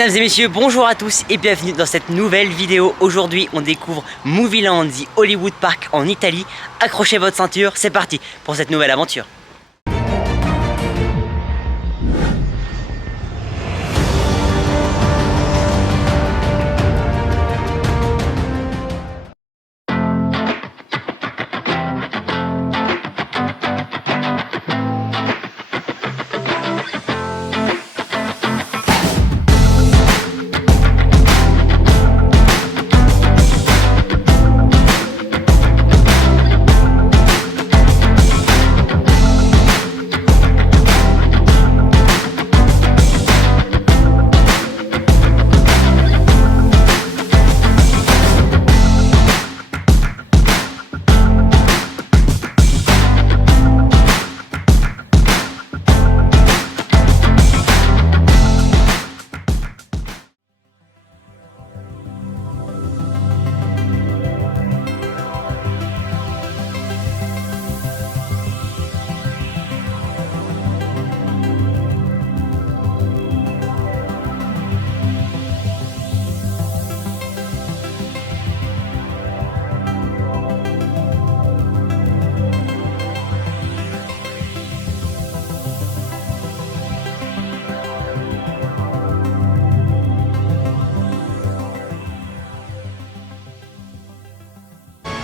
Mesdames et messieurs, bonjour à tous et bienvenue dans cette nouvelle vidéo. Aujourd'hui, on découvre Movieland, The Hollywood Park en Italie. Accrochez votre ceinture, c'est parti pour cette nouvelle aventure.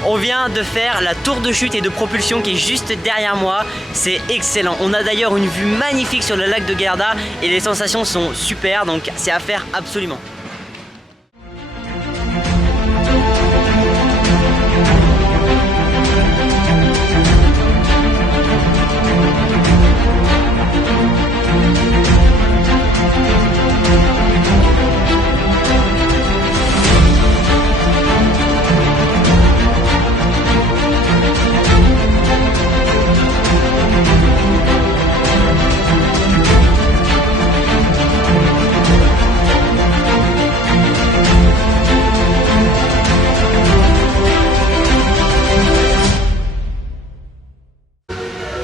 On vient de faire la tour de chute et de propulsion qui est juste derrière moi. C'est excellent. On a d'ailleurs une vue magnifique sur le lac de Garda et les sensations sont super, donc c'est à faire absolument.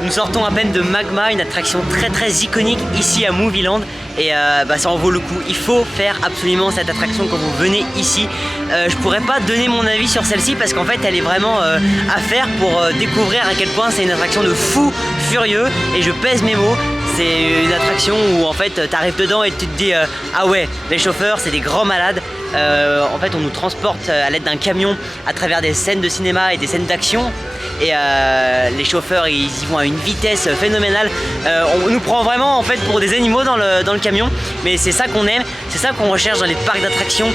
Nous sortons à peine de Magma, une attraction très iconique ici à Movieland et ça en vaut le coup. Il faut faire absolument cette attraction quand vous venez ici. Je pourrais pas donner mon avis sur celle-ci parce qu'en fait elle est vraiment à faire pour découvrir à quel point c'est une attraction de fou furieux, et je pèse mes mots. C'est une attraction où en fait tu arrives dedans et tu te dis ah ouais, les chauffeurs c'est des grands malades. En fait on nous transporte à l'aide d'un camion à travers des scènes de cinéma et des scènes d'action, et les chauffeurs ils y vont à une vitesse phénoménale. On nous prend vraiment en fait pour des animaux dans le camion, mais c'est ça qu'on aime, c'est ça qu'on recherche dans les parcs d'attractions,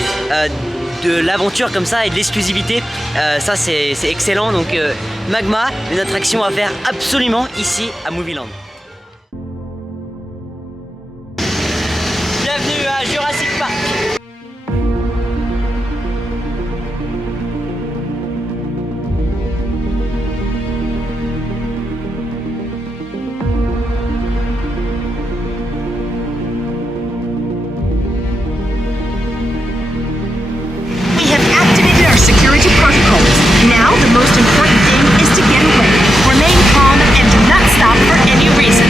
de l'aventure comme ça et de l'exclusivité. Ça c'est excellent. Donc Magma, une attraction à faire absolument ici à Movieland. Bienvenue à Jurassic Park. Security protocols. Now the most important thing is to get away. Remain calm and do not stop for any reason.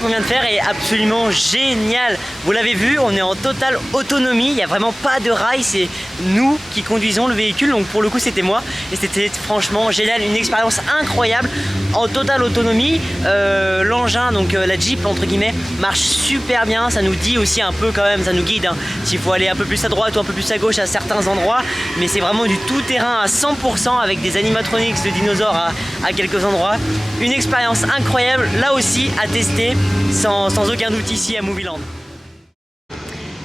Qu'on vient de faire est absolument génial. Vous l'avez vu, on est en totale autonomie, il n'y a vraiment pas de rail, c'est nous qui conduisons le véhicule, donc pour le coup c'était moi et c'était franchement génial, une expérience incroyable en totale autonomie. L'engin, donc la Jeep entre guillemets, marche super bien, ça nous dit aussi un peu quand même, ça nous guide hein, s'il faut aller un peu plus à droite ou un peu plus à gauche à certains endroits, mais c'est vraiment du tout terrain à 100% avec des animatronics de dinosaures à quelques endroits. Une expérience incroyable là aussi à tester sans aucun doute ici à Movieland.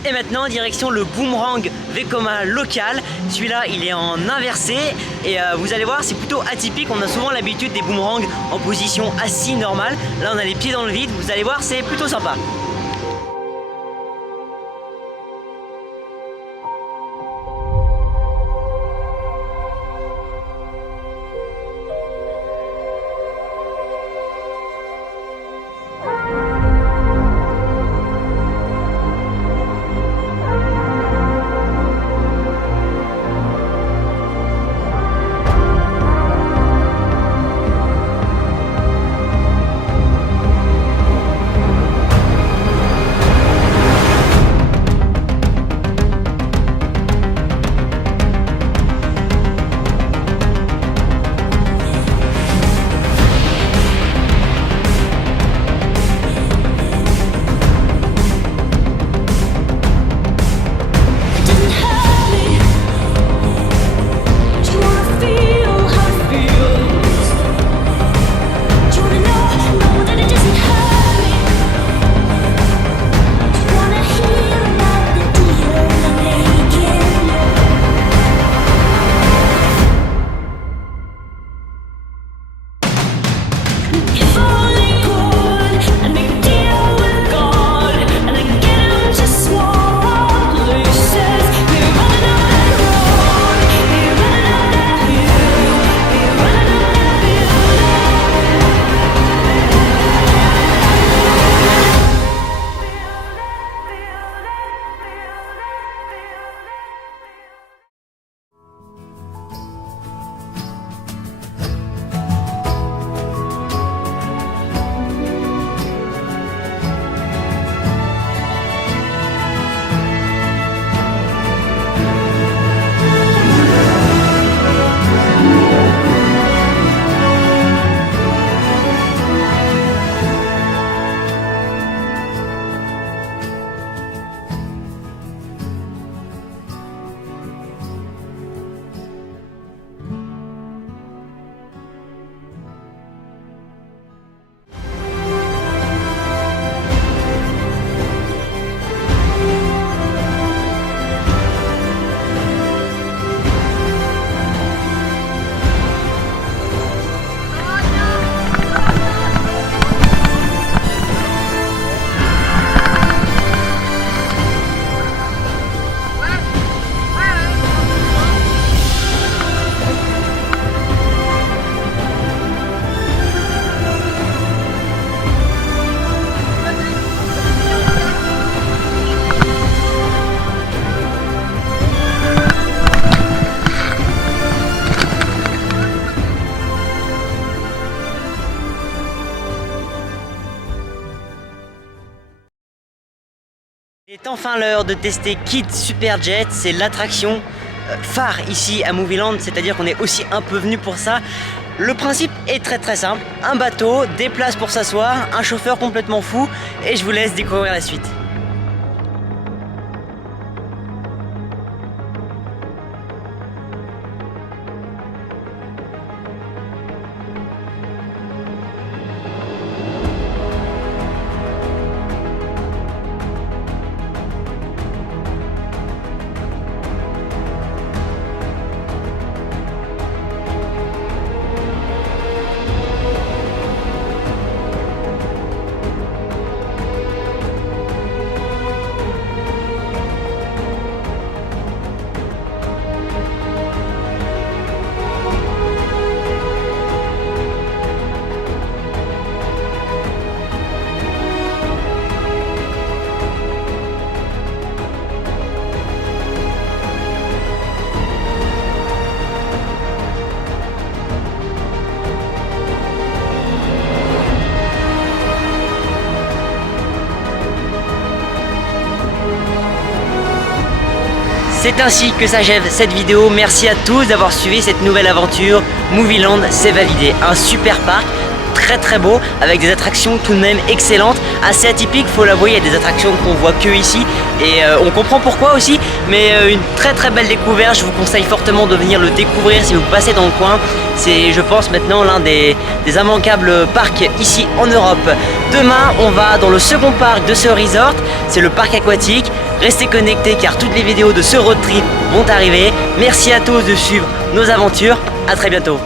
Et maintenant direction le boomerang Vekoma local. Celui-là il est en inversé et vous allez voir c'est plutôt atypique. On a souvent l'habitude des boomerangs en position assise normale. Là on a les pieds dans le vide, vous allez voir c'est plutôt sympa. Il est enfin l'heure de tester Kid Superjet, c'est l'attraction phare ici à Movieland, c'est-à-dire qu'on est aussi un peu venu pour ça. Le principe est très simple, un bateau, des places pour s'asseoir, un chauffeur complètement fou et je vous laisse découvrir la suite. C'est ainsi que s'achève cette vidéo. Merci à tous d'avoir suivi cette nouvelle aventure. Movieland, c'est validé. Un super parc, très beau, avec des attractions tout de même excellentes, assez atypiques, faut l'avouer, il y a des attractions qu'on voit que ici et on comprend pourquoi aussi, mais une très belle découverte. Je vous conseille fortement de venir le découvrir si vous passez dans le coin. C'est, je pense, maintenant l'un des immanquables parcs ici en Europe. Demain, on va dans le second parc de ce resort, c'est le parc aquatique. Restez connectés car toutes les vidéos de ce road trip vont arriver. Merci à tous de suivre nos aventures. À très bientôt.